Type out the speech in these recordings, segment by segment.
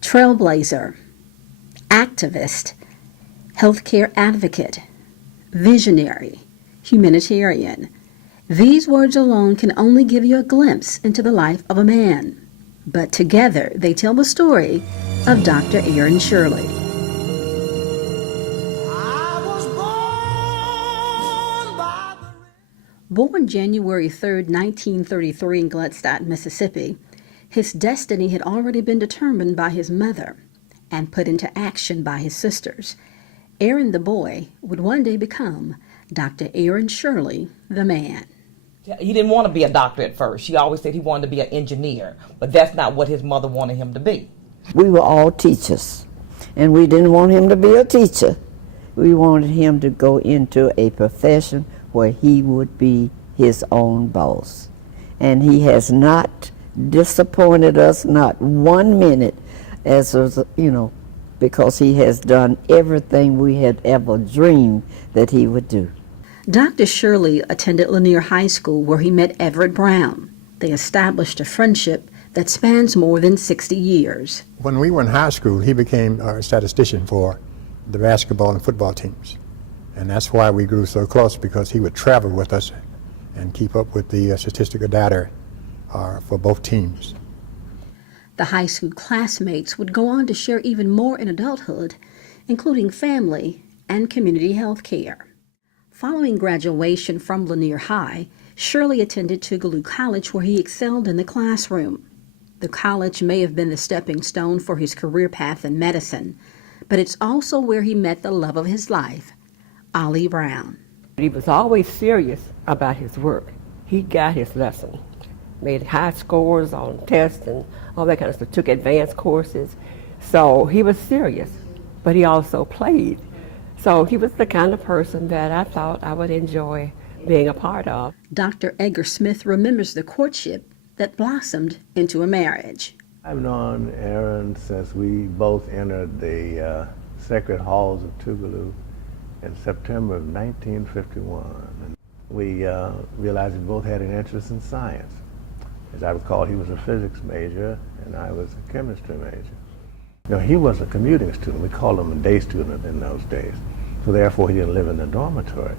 Trailblazer, activist, healthcare advocate, visionary, humanitarian. These words alone can only give you a glimpse into the life of a man, but together they tell the story of Dr. Aaron Shirley. Born January 3, 1933 in Gladstone, Mississippi, his destiny had already been determined by his mother and put into action by his sisters. Aaron the boy would one day become Dr. Aaron Shirley the man. He didn't want to be a doctor at first. She always said he wanted to be an engineer, but that's not what his mother wanted him to be. We were all teachers, and we didn't want him to be a teacher. We wanted him to go into a profession where he would be his own boss. And he has not disappointed us, not 1 minute, because he has done everything we had ever dreamed that he would do. Dr. Shirley attended Lanier High School where he met Everett Brown. They established a friendship that spans more than 60 years. When we were in high school, he became a statistician for the basketball and football teams. And that's why we grew so close, because he would travel with us and keep up with the statistical data for both teams. The high school classmates would go on to share even more in adulthood, including family and community health care. Following graduation from Lanier High, Shirley attended Tougaloo College where he excelled in the classroom. The college may have been the stepping stone for his career path in medicine, but it's also where he met the love of his life, Ollie Brown. He was always serious about his work. He got his lesson, made high scores on tests and all that kind of stuff, took advanced courses. So he was serious, but he also played. So he was the kind of person that I thought I would enjoy being a part of. Dr. Edgar Smith remembers the courtship that blossomed into a marriage. I've known Aaron since we both entered the Sacred Halls of Tougaloo in September of 1951. And we realized we both had an interest in science. As I recall, he was a physics major and I was a chemistry major. You know, he was a commuting student. We called him a day student in those days. So therefore he didn't live in the dormitory.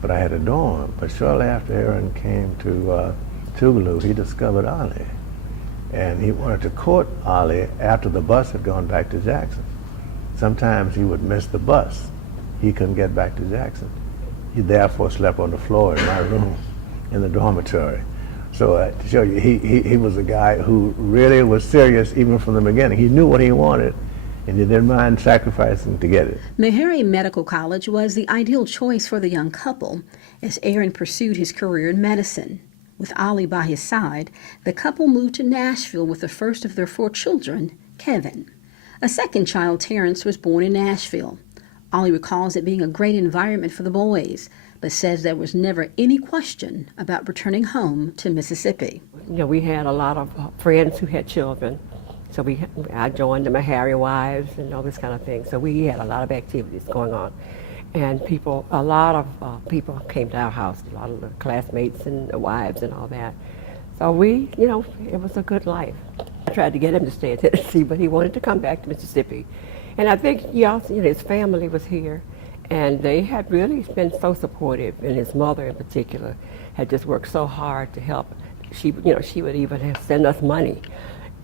But I had a dorm. But shortly after Aaron came to Tougaloo, he discovered Ollie. And he wanted to court Ollie after the bus had gone back to Jackson. Sometimes he would miss the bus. He couldn't get back to Jackson. He therefore slept on the floor in my room in the dormitory. So to show you, he was a guy who really was serious even from the beginning. He knew what he wanted, and he didn't mind sacrificing to get it. Meharry Medical College was the ideal choice for the young couple as Aaron pursued his career in medicine. With Ollie by his side, the couple moved to Nashville with the first of their 4 children, Kevin. A second child, Terrence, was born in Nashville. Ollie recalls it being a great environment for the boys, but says there was never any question about returning home to Mississippi. You know, we had a lot of friends who had children, so I joined the Meharry Wives and all this kind of thing. So we had a lot of activities going on, and a lot of people came to our house, a lot of the classmates and the wives and all that. So it was a good life. I tried to get him to stay in Tennessee, but he wanted to come back to Mississippi. And I think he also, his family was here, and they had really been so supportive, and his mother in particular had just worked so hard to help. She would even send us money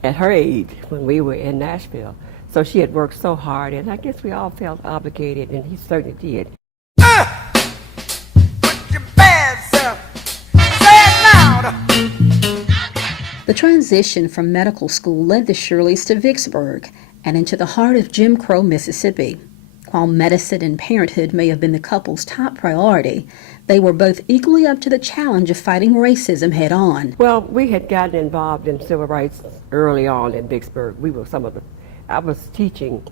at her age when we were in Nashville. So she had worked so hard, and I guess we all felt obligated, and he certainly did. Put your bad self. Say it loud. The transition from medical school led the Shirleys to Vicksburg and into the heart of Jim Crow, Mississippi. While medicine and parenthood may have been the couple's top priority, they were both equally up to the challenge of fighting racism head-on. Well, we had gotten involved in civil rights early on in Vicksburg. I was teaching,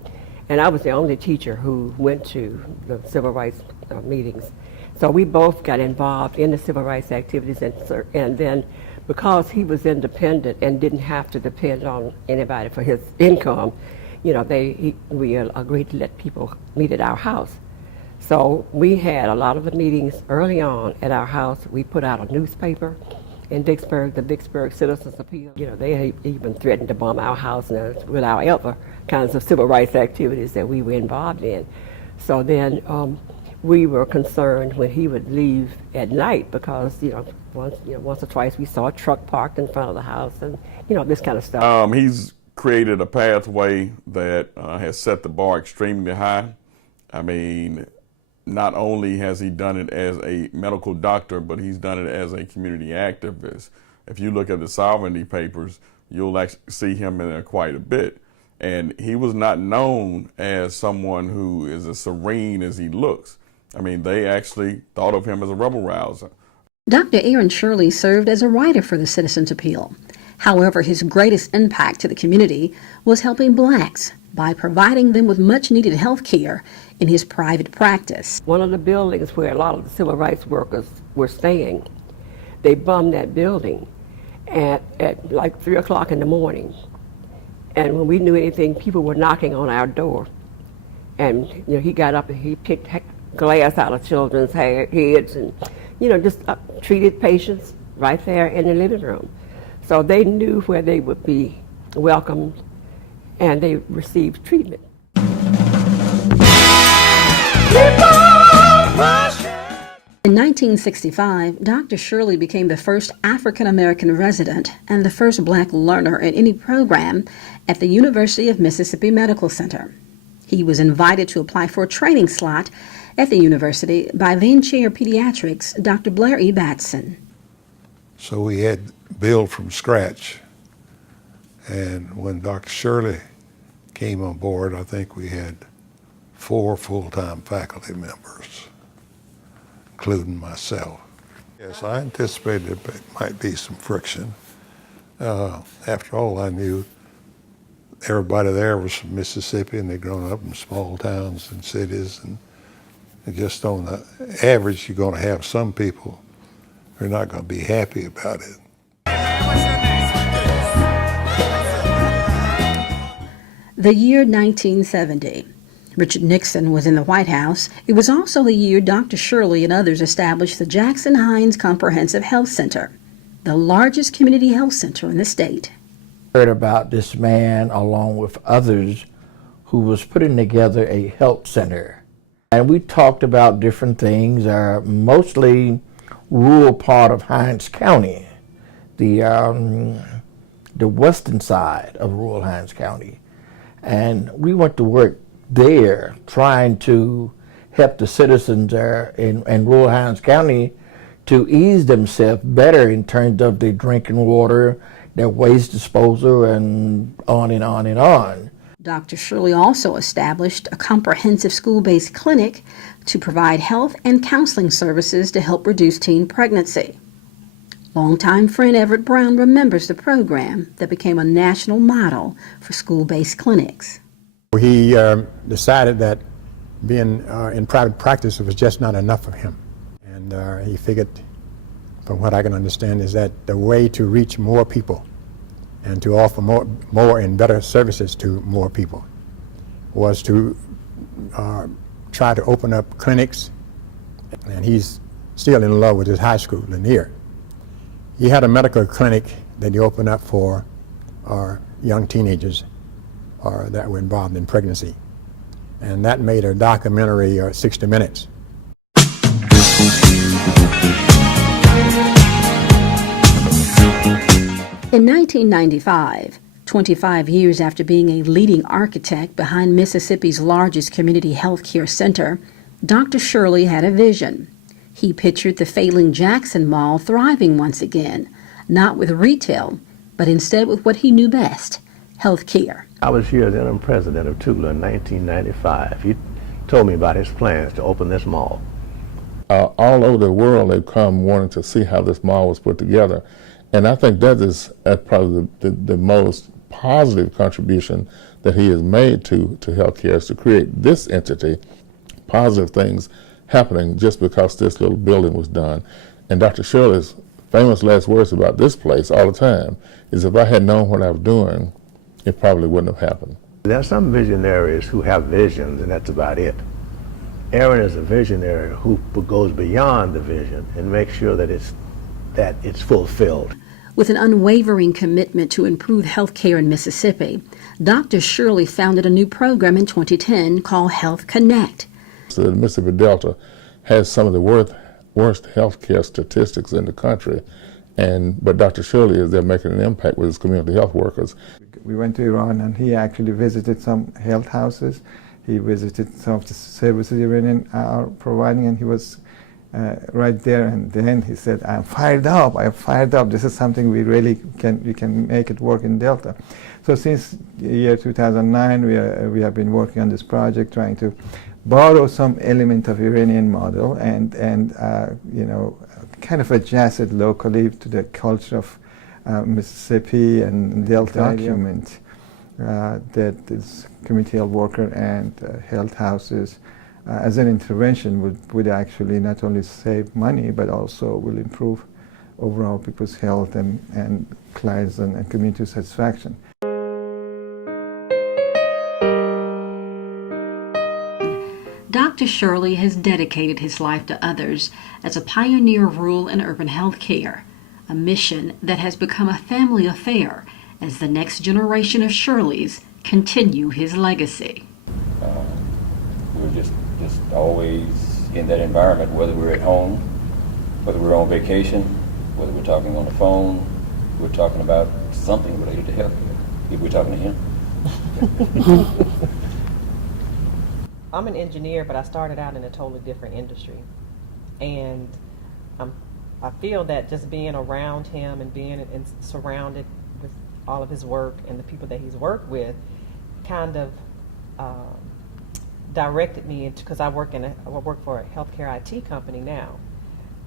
and I was the only teacher who went to the civil rights meetings. So we both got involved in the civil rights activities, and then because he was independent and didn't have to depend on anybody for his income, we agreed to let people meet at our house. So we had a lot of the meetings early on at our house. We put out a newspaper, in Vicksburg, the Vicksburg Citizens Appeal. You know, they had even threatened to bomb our house and with our other kinds of civil rights activities that we were involved in. So then we were concerned when he would leave at night because, once or twice we saw a truck parked in front of the house and, this kind of stuff. He's created a pathway that has set the bar extremely high. I mean, not only has he done it as a medical doctor, but he's done it as a community activist. If you look at the sovereignty papers, you'll actually see him in there quite a bit. And he was not known as someone who is as serene as he looks. I mean, they actually thought of him as a rebel rouser. Dr. Aaron Shirley served as a writer for the Citizens Appeal. However, his greatest impact to the community was helping blacks by providing them with much-needed health care in his private practice. One of the buildings where a lot of the civil rights workers were staying, they bombed that building at like 3 o'clock in the morning. And when we knew anything, people were knocking on our door. And he got up and he picked glass out of children's heads and just treated patients right there in the living room. So they knew where they would be welcomed and they received treatment. In 1965, Dr. Shirley became the first African-American resident and the first black learner in any program at the University of Mississippi Medical Center. He was invited to apply for a training slot at the university by then-chair pediatrics, Dr. Blair E. Batson. So we had to build from scratch. And when Dr. Shirley came on board, I think we had 4 full-time faculty members, including myself. Yes, I anticipated there might be some friction. After all, I knew everybody there was from Mississippi and they'd grown up in small towns and cities, and just on the average, you're going to have some people who are not going to be happy about it. The year 1970. Richard Nixon was in the White House. It was also the year Dr. Shirley and others established the Jackson Hines Comprehensive Health Center, the largest community health center in the state. I heard about this man along with others who was putting together a health center. And we talked about different things, mostly rural part of Hines County, the western side of rural Hines County. And we went to work there trying to help the citizens there in rural Hines County to ease themselves better in terms of their drinking water, their waste disposal, and on and on and on. Dr. Shirley also established a comprehensive school-based clinic to provide health and counseling services to help reduce teen pregnancy. Longtime friend Everett Brown remembers the program that became a national model for school-based clinics. He decided that being in private practice was just not enough for him. And he figured, from what I can understand, is that the way to reach more people and to offer more and better services to more people was to try to open up clinics. And he's still in love with his high school, Lanier. He had a medical clinic that he opened up for young teenagers that were involved in pregnancy. And that made a documentary, 60 Minutes. In 1995, 25 years after being a leading architect behind Mississippi's largest community health care center, Dr. Shirley had a vision. He pictured the failing Jackson Mall thriving once again, not with retail, but instead with what he knew best, health care. I was here as interim president of Tugela in 1995. He told me about his plans to open this mall. All over the world, they've come wanting to see how this mall was put together. And I think that is probably the most positive contribution that he has made to healthcare, is to create this entity, positive things happening just because this little building was done. And Dr. Shirley's famous last words about this place all the time is, if I had known what I was doing, it probably wouldn't have happened. There are some visionaries who have visions, and that's about it. Aaron is a visionary who goes beyond the vision and makes sure that it's that it's fulfilled. With an unwavering commitment to improve health care in Mississippi, Dr. Shirley founded a new program in 2010 called Health Connect. So the Mississippi Delta has some of the worst health care statistics in the country, but Dr. Shirley is there making an impact with his community health workers. We went to Iran and he actually visited some health houses. He visited some of the services Iranian are providing, and he was right there, and then he said, I'm fired up, this is something we can make it work in Delta. So since the year 2009, we have been working on this project, trying to borrow some element of Iranian model and kind of adjust it locally to the culture of Mississippi and Delta. Document that this community health worker and health houses as an intervention would actually not only save money but also will improve overall people's health and clients and community satisfaction. Dr. Shirley has dedicated his life to others as a pioneer of rural and urban health care, a mission that has become a family affair as the next generation of Shirleys continue his legacy. We're just always in that environment, whether we're at home, whether we're on vacation, whether we're talking on the phone, we're talking about something related to healthcare. If we're talking to him. I'm an engineer, but I started out in a totally different industry. And I feel that just being around him and being surrounded with all of his work and the people that he's worked with kind of directed me into, because I work for a healthcare IT company now.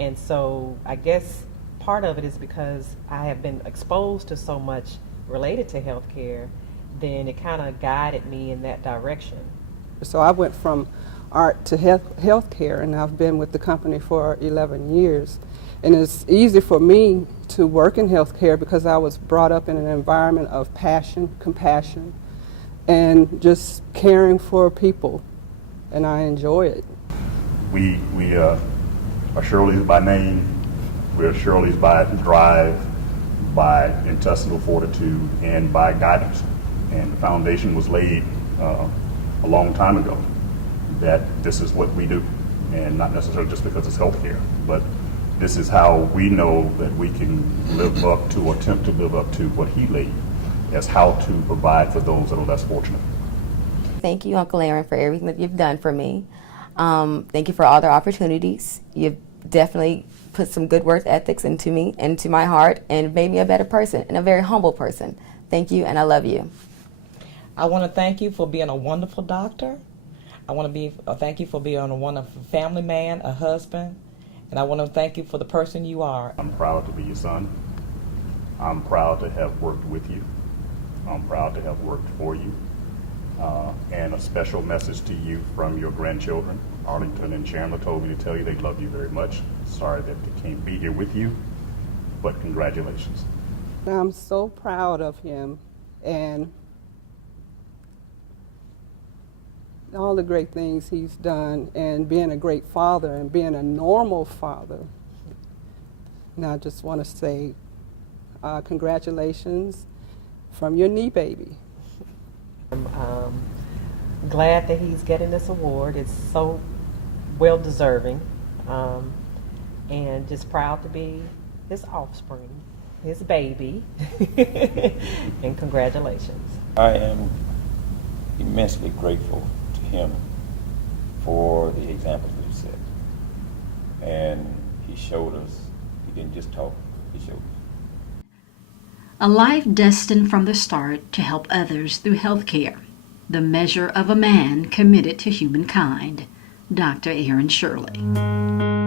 And so I guess part of it is because I have been exposed to so much related to healthcare, then it kind of guided me in that direction. So I went from art to healthcare, and I've been with the company for 11 years. And it's easy for me to work in healthcare because I was brought up in an environment of passion, compassion, and just caring for people, and I enjoy it. We are Shirley's by name, we're Shirley's by drive, by intestinal fortitude, and by guidance. And the foundation was laid a long time ago that this is what we do, and not necessarily just because it's healthcare, but this is how we know that we can live up to, or attempt to live up to what he laid as how to provide for those that are less fortunate. Thank you, Uncle Aaron, for everything that you've done for me. Thank you for all the opportunities. You've definitely put some good work ethics into me, into my heart, and made me a better person and a very humble person. Thank you, and I love you. I want to thank you for being a wonderful doctor. I want to thank you for being a wonderful family man, a husband, and I want to thank you for the person you are. I'm proud to be your son. I'm proud to have worked with you. I'm proud to have worked for you. And a special message to you from your grandchildren. Arlington and Chandler told me to tell you they love you very much. Sorry that they can't be here with you, but congratulations. I'm so proud of him and all the great things he's done, and being a great father and being a normal father. And I just want to say congratulations from your knee baby. I'm glad that he's getting this award. It's so well deserving, and just proud to be his offspring, his baby. And congratulations. I am immensely grateful to him for the examples we've set. And he showed us, he didn't just talk, he showed us. A life destined from the start to help others through healthcare. The measure of a man committed to humankind. Dr. Aaron Shirley.